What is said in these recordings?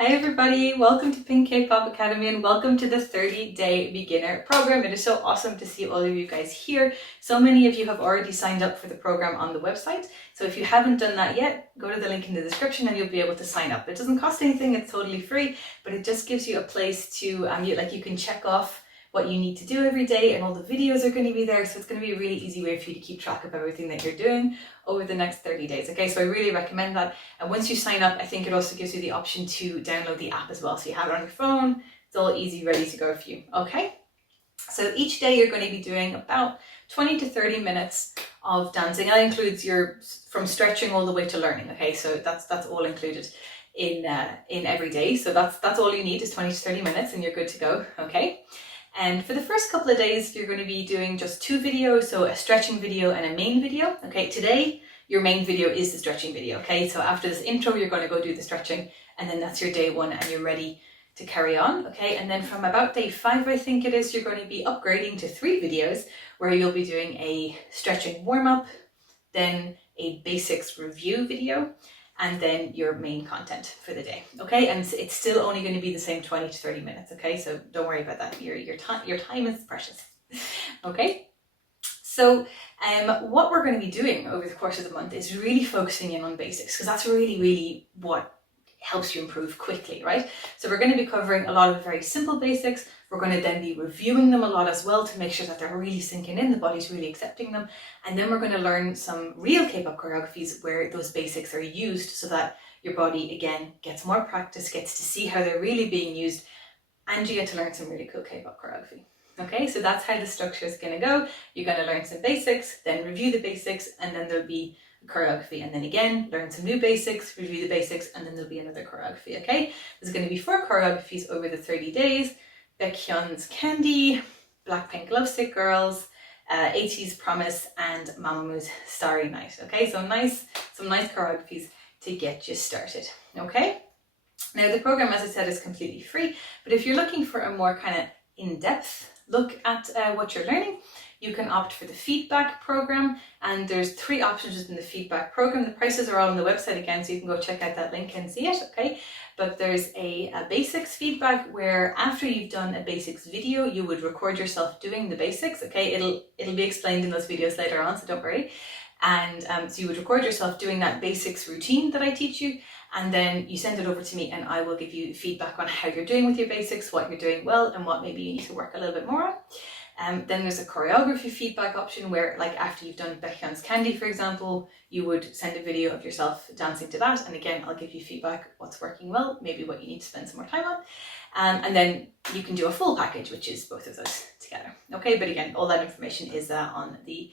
Hi everybody, welcome to Pink K-Pop Academy and welcome to the 30-day beginner program. It is so awesome to see all of you guys here. So many of you have already signed up for the program on the website. So if you haven't done that yet, go to the link in the description and you'll be able to sign up. It doesn't cost anything, it's totally free, but it just gives you a place to, you can check off what you need to do every day, and all the videos are going to be there, so it's going to be a really easy way for you to keep track of everything that you're doing over the next 30 days. Okay, so I really recommend that. And once you sign up, I think it also gives you the option to download the app as well, so you have it on your phone. It's all easy, ready to go for you. Okay, so each day you're going to be doing about 20 to 30 minutes of dancing. That includes your from stretching all the way to learning. Okay, so that's all included in every day. So that's all you need is 20 to 30 minutes and you're good to go. Okay. And for the first couple of days, you're going to be doing just two videos, so a stretching video and a main video. Okay, today your main video is the stretching video. Okay, so after this intro, you're going to go do the stretching, and then that's your day one, and you're ready to carry on. Okay, and then from about day 5, I think it is, you're going to be upgrading to 3 videos where you'll be doing a stretching warm up, then a basics review video, and then your main content for the day. Okay, and it's still only going to be the same 20 to 30 minutes. Okay, so don't worry about that. Your time is precious. Okay, so what we're going to be doing over the course of the month is really focusing in on basics, because that's really what helps you improve quickly, right? So we're going to be covering a lot of very simple basics. We're going to then be reviewing them a lot as well to make sure that they're really sinking in, the body's really accepting them. And then we're going to learn some real K-pop choreographies where those basics are used so that your body, again, gets more practice, gets to see how they're really being used, and you get to learn some really cool K-pop choreography. Okay, so that's how the structure is going to go. You're going to learn some basics, then review the basics, and then there'll be choreography, and then again learn some new basics, review the basics, and then there'll be another choreography. Okay, there's going to be 4 choreographies over the 30 days. Baekhyun's Candy, Blackpink Lovesick Girls, ATEEZ's Promise, and Mamamoo's Starry Night. Okay, so some nice choreographies to get you started. Okay, now the program, as I said, is completely free, but if you're looking for a more kind of in-depth look at what you're learning, you can opt for the feedback program, and there's 3 options within the feedback program. The prices are all on the website again, so you can go check out that link and see it. Okay, but there's a basics feedback where after you've done a basics video, you would record yourself doing the basics. Okay, it'll be explained in those videos later on, so don't worry. And so you would record yourself doing that basics routine that I teach you, and then you send it over to me and I will give you feedback on how you're doing with your basics, what you're doing well, and what maybe you need to work a little bit more on. Then there's a choreography feedback option where, like, after you've done Baekhyun's Candy, for example, you would send a video of yourself dancing to that, and again, I'll give you feedback, what's working well, maybe what you need to spend some more time on. And then you can do a full package, which is both of those together. Okay, but again, all that information is on the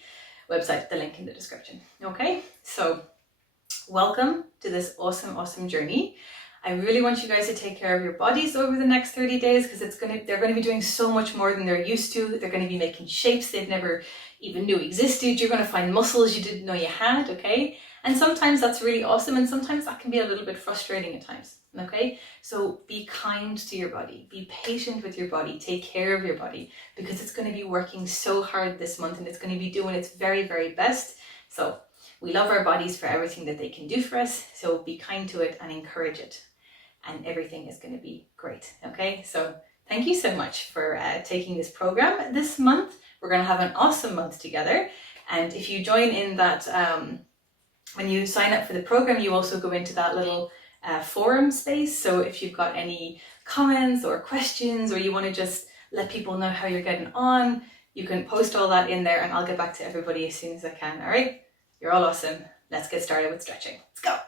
website, the link in the description. Okay, so welcome to this awesome journey. I really want you guys to take care of your bodies over the next 30 days, because they're going to be doing so much more than they're used to. They're going to be making shapes they've never even knew existed. You're going to find muscles you didn't know you had. Okay, and sometimes that's really awesome, and sometimes that can be a little bit frustrating at times. Okay, so be kind to your body, be patient with your body, take care of your body, because it's going to be working so hard this month and it's going to be doing its very best. So we love our bodies for everything that they can do for us, so be kind to it and encourage it, and everything is going to be great. Okay, so thank you so much for taking this program this month. We're going to have an awesome month together, and if you join in that, when you sign up for the program, you also go into that little forum space. So if you've got any comments or questions, or you want to just let people know how you're getting on, you can post all that in there and I'll get back to everybody as soon as I can. All right, you're all awesome. Let's get started with stretching. Let's go.